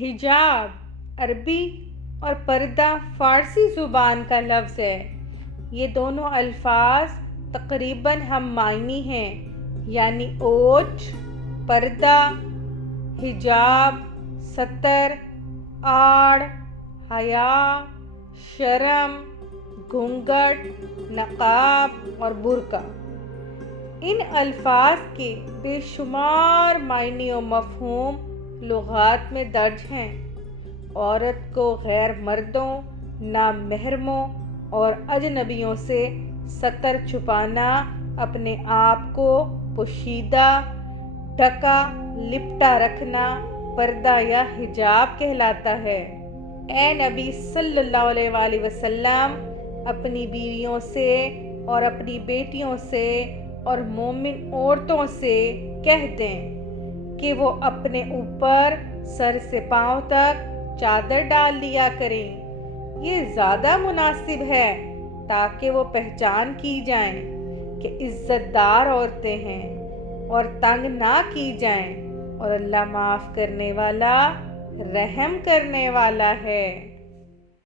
حجاب عربی اور پردہ فارسی زبان کا لفظ ہے۔ یہ دونوں الفاظ تقریباً ہم معنی ہیں، یعنی اوچھ، پردہ، حجاب، ستر، آڑ، حیا، شرم، گھونگھٹ، نقاب اور برقع۔ ان الفاظ کے بے شمار معنی و مفہوم لغات میں درج ہیں۔ عورت کو غیر مردوں، نامحرموں اور اجنبیوں سے ستر چھپانا اپنے آپ کو پوشیدہ، ڈھکا لپٹا رکھنا پردہ یا حجاب کہلاتا ہے۔ اے نبی صلی اللہ علیہ وآلہ وسلم، اپنی بیویوں سے اور اپنی بیٹیوں سے اور مومن عورتوں سے کہہ دیں کہ وہ اپنے اوپر سر سے پاؤں تک چادر ڈال لیا کریں۔ یہ زیادہ مناسب ہے تاکہ وہ پہچان کی جائیں کہ عزت دار عورتیں ہیں اور تنگ نہ کی جائیں، اور اللہ معاف کرنے والا، رحم کرنے والا ہے۔